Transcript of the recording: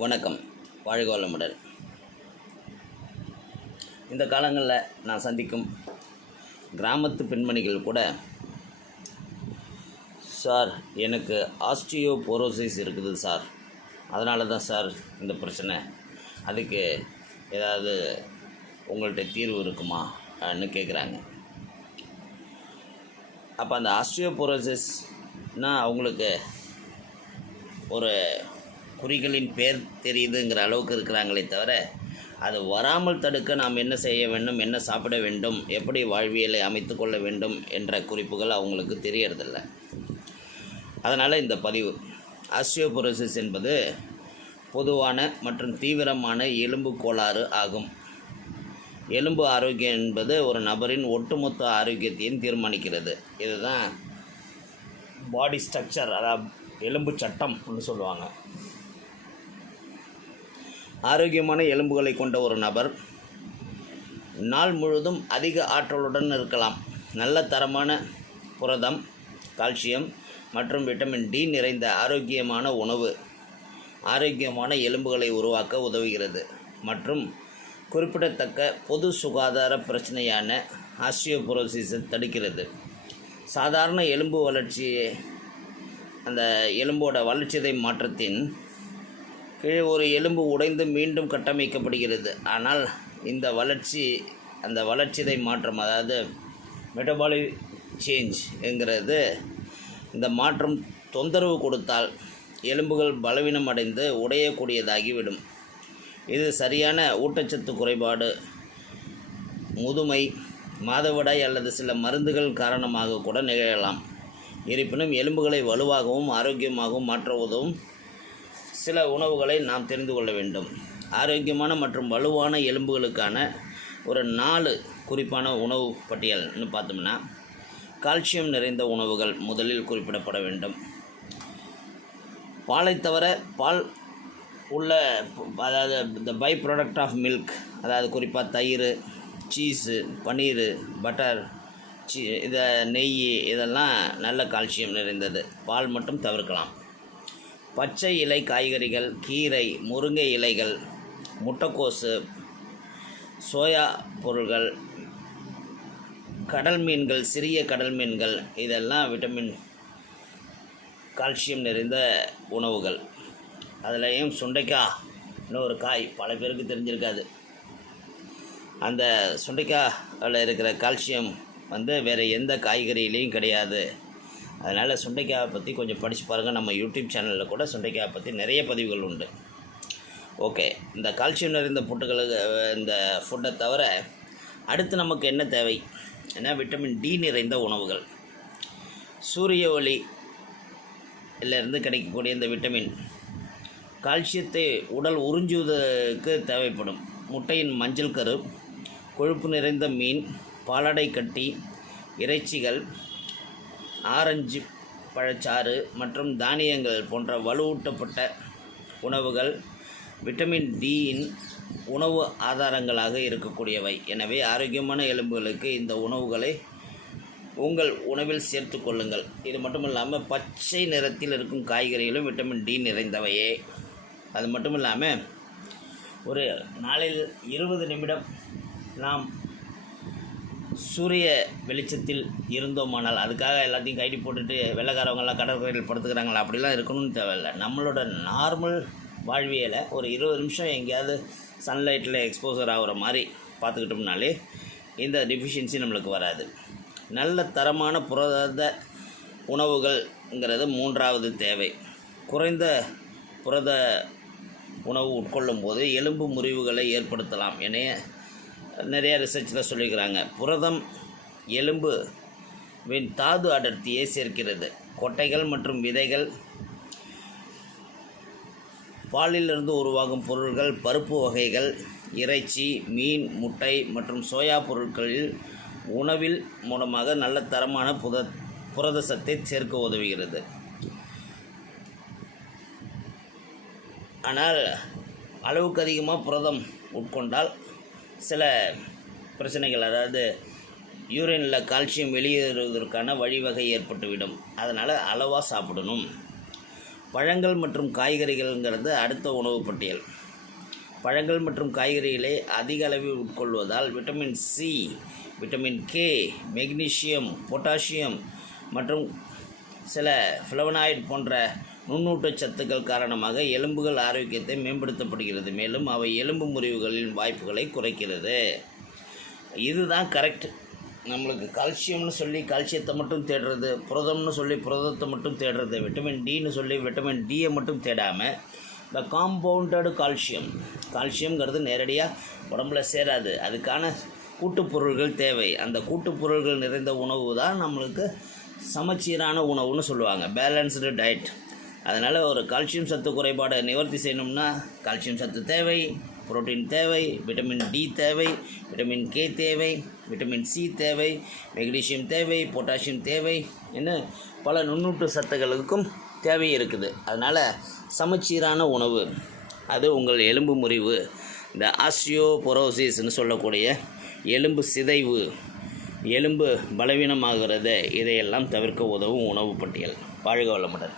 வணக்கம். வாழ்க வளமுடன் இந்த காலங்களில் நான் சந்திக்கும் கிராமத்து பெண்மணிகள் கூட சார் எனக்கு ஆஸ்டியோபோரோசிஸ் இருக்குது சார். அதனால தான் சார் இந்த பிரச்சனை. அதுக்கு ஏதாவது உங்கள்கிட்ட தீர்வு இருக்குமான்னு கேட்குறாங்க அப்போ அந்த ஆஸ்ட்ரியோபோரோசிஸ்னால் அவங்களுக்கு ஒரு குறிகளின் பேர் தெரியுதுங்கிற அளவுக்கு இருக்கிறாங்களே தவிர அது வராமல் தடுக்க நாம் என்ன செய்ய வேண்டும் என்ன சாப்பிட வேண்டும் எப்படி வாழ்வியலை அமைத்து கொள்ள வேண்டும் என்ற குறிப்புகள் அவங்களுக்கு தெரியறதில்ல. அதனால் இந்த பதிவு. ஆஸ்டியோபோரோசிஸ் என்பது பொதுவான மற்றும் தீவிரமான எலும்பு கோளாறு ஆகும். எலும்பு ஆரோக்கியம் என்பது ஒரு நபரின் ஒட்டுமொத்த ஆரோக்கியத்தையும் தீர்மானிக்கிறது. இதுதான் பாடி ஸ்ட்ரக்சர் அதாவது எலும்பு சட்டம்னு சொல்லுவாங்க. ஆரோக்கியமான எலும்புகளை கொண்ட ஒரு நபர். நாள் முழுவதும் அதிக ஆற்றலுடன் இருக்கலாம். நல்ல தரமான புரதம் கால்சியம் மற்றும் விட்டமின் டி நிறைந்த ஆரோக்கியமான உணவு ஆரோக்கியமான எலும்புகளை உருவாக்க உதவுகிறது. மற்றும் குறிப்பிடத்தக்க பொது சுகாதார பிரச்சனையான ஆஸ்டியோபுரோசிஸை தடுக்கிறது. சாதாரண எலும்பு வளர்ச்சி அந்த எலும்போட வளர்ச்சிதை மாற்றத்தின் கீழே ஒரு எலும்பு உடைந்து மீண்டும் கட்டமைக்கப்படுகிறது. ஆனால் இந்த வளர்ச்சி அந்த வளர்ச்சிதை மாற்றம் அதாவது மெட்டபாலிக் சேஞ்ச் என்கிறது இந்த மாற்றம் தொந்தரவு கொடுத்தால் எலும்புகள் பலவீனம் அடைந்து உடையக்கூடியதாகிவிடும். இது சரியான ஊட்டச்சத்து குறைபாடு முதுமை மாதவிடாய் அல்லது சில மருந்துகள் காரணமாக கூட நிகழலாம். இருப்பினும் எலும்புகளை வலுவாகவும் ஆரோக்கியமாகவும் மாற்ற உதவும் சில உணவுகளை நாம் தெரிந்து கொள்ள வேண்டும். ஆரோக்கியமான மற்றும் வலுவான எலும்புகளுக்கான ஒரு நாலு குறிப்பான உணவு பட்டியல்னு பார்த்தோம்னா கால்சியம் நிறைந்த உணவுகள் முதலில் குறிப்பிடப்பட வேண்டும். பாலை தவிர பால் உள்ள அதாவது the by product of milk அதாவது குறிப்பாக தயிர் சீஸு பன்னீர் பட்டர் சீ இதை நெய் இதெல்லாம் நல்ல கால்சியம் நிறைந்தது. பால் மட்டும் தவிர்க்கலாம். பச்சை இலை காய்கறிகள் கீரை முருங்கை இலைகள் முட்டைக்கோசு சோயா பொருள்கள் கடல் மீன்கள் சிறிய கடல் மீன்கள் இதெல்லாம் விட்டமின் கால்சியம் நிறைந்த உணவுகள். அதுலேயும் சுண்டைக்காய் இன்னும் ஒரு காய் பல பேருக்கு தெரிஞ்சிருக்காது. அந்த சுண்டைக்காயில் இருக்கிற கால்சியம் வந்து வேறு எந்த காய்கறியிலையும் கிடையாது. அதனால் சுண்டைக்காயை பற்றி கொஞ்சம் படித்து பாருங்கள் நம்ம யூடியூப் சேனலில் கூட சுண்டைக்காயை பற்றி நிறைய பதிவுகள் உண்டு. ஓகே இந்த கால்சியம் நிறைந்த புட்டுகளுக்கு இந்த ஃபுட்டை தவிர அடுத்து நமக்கு என்ன தேவை? ஏன்னா விட்டமின் டி நிறைந்த உணவுகள். சூரிய ஒளி இருந்து கிடைக்கக்கூடிய இந்த விட்டமின் கால்சியத்தை உடல் உறிஞ்சுவதற்கு தேவைப்படும். முட்டையின் மஞ்சள் கரு கொழுப்பு நிறைந்த மீன் பாலாடை கட்டி இறைச்சிகள் ஆரஞ்சு பழச்சாறு மற்றும் தானியங்கள் போன்ற வலுவூட்டப்பட்ட உணவுகள் விட்டமின் டியின் உணவு ஆதாரங்களாக இருக்கக்கூடியவை. எனவே ஆரோக்கியமான எலும்புகளுக்கு இந்த உணவுகளை உங்கள் உணவில் சேர்த்து கொள்ளுங்கள். இது மட்டும் இல்லாமல் பச்சை நிறத்தில் இருக்கும் காய்கறிகளும் விட்டமின் டி நிறைந்தவையே. அது மட்டும் இல்லாமல் ஒரு நாளில் இருபது நிமிடம் நாம் சூரிய வெளிச்சத்தில் இருந்தோமானால் அதுக்காக எல்லாத்தையும் கைடி போட்டுட்டு வெள்ளைக்காரவங்கெல்லாம் கடற்கரையில் படுத்துக்கிறாங்களா? அப்படிலாம் இருக்கணும்னு தேவையில்லை. நம்மளோட நார்மல் வாழ்வியலை ஒரு இருபது நிமிஷம் எங்கேயாவது சன்லைட்டில் எக்ஸ்போசர் ஆகிற மாதிரி பார்த்துக்கிட்டோம்னாலே இந்த டெஃபிஷியன்சி நம்மளுக்கு வராது. நல்ல தரமான புரத உணவுகள்ங்கிறது மூன்றாவது தேவை. குறைந்த புரத உணவு உட்கொள்ளும் போது எலும்பு முறிவுகளை ஏற்படுத்தலாம். என நிறைய ரிசர்ச்சில் சொல்லிக்கிறாங்க புரதம் எலும்பு வின் தாது அடர்த்தியை சேர்க்கிறது. கொட்டைகள் மற்றும் விதைகள் பாலிலிருந்து உருவாகும் பொருள்கள் பருப்பு வகைகள் இறைச்சி மீன் முட்டை மற்றும் சோயா பொருட்களில் உணவில் மூலமாக நல்ல தரமான புத புரத சத்தை சேர்க்க உதவுகிறது. ஆனால் அளவுக்கு அதிகமாக புரதம் உட்கொண்டால் சில பிரச்சனைகள் அதாவது யூரினில் கால்சியம் வெளியேறுவதற்கான வழிவகை ஏற்பட்டுவிடும். அதனால் அளவாக சாப்பிடணும். பழங்கள் மற்றும் காய்கறிகள்ங்கிறது அடுத்த உணவு பட்டியல். பழங்கள் மற்றும் காய்கறிகளை அதிக அளவில் உட்கொள்வதால் vitamin C vitamin K magnesium potassium மற்றும் சில ஃப்ளவனாய்டு போன்ற நுண்ணூட்டச் சத்துக்கள் காரணமாக எலும்புகள் ஆரோக்கியத்தை மேம்படுத்தப்படுகிறது. மேலும் அவை எலும்பு முறிவுகளின் வாய்ப்புகளை குறைக்கிறது. இதுதான் கரெக்ட் நம்மளுக்கு கால்சியம்னு சொல்லி கால்சியத்தை மட்டும் தேடுறது புரதம்னு சொல்லி புரதத்தை மட்டும் தேடுறது விட்டமின் டின்னு சொல்லி விட்டமின் டியை மட்டும் தேடாமல் இந்த காம்பவுண்டடு கால்சியம் கால்சியம்ங்கிறது நேரடியாக உடம்புல சேராது. அதுக்கான கூட்டுப்பொருள்கள் தேவை. அந்த கூட்டுப்பொருள்கள் நிறைந்த உணவு தான் நம்மளுக்கு சமச்சீரான உணவுன்னு சொல்லுவாங்க. பேலன்ஸ்டு டயட் அதனால் ஒரு கால்சியம் சத்து குறைபாடை நிவர்த்தி செய்யணும்னா கால்சியம் சத்து தேவை புரோட்டீன் தேவை விட்டமின் டி தேவை விட்டமின் கே தேவை விட்டமின் சி தேவை மெக்னீஷியம் தேவை பொட்டாசியம் தேவை என்ன பல நுண்ணூட்டு சத்துக்களுக்கும் தேவை இருக்குது. அதனால் சமச்சீரான உணவு அது உங்கள் எலும்பு முறிவு இந்த ஆஸ்டியோபொரோசிஸ்னு சொல்லக்கூடிய எலும்பு சிதைவு எலும்பு பலவீனமாகிறது இதையெல்லாம் தவிர்க்க உதவும் உணவு பட்டியல். வாழ்க வளமுடன்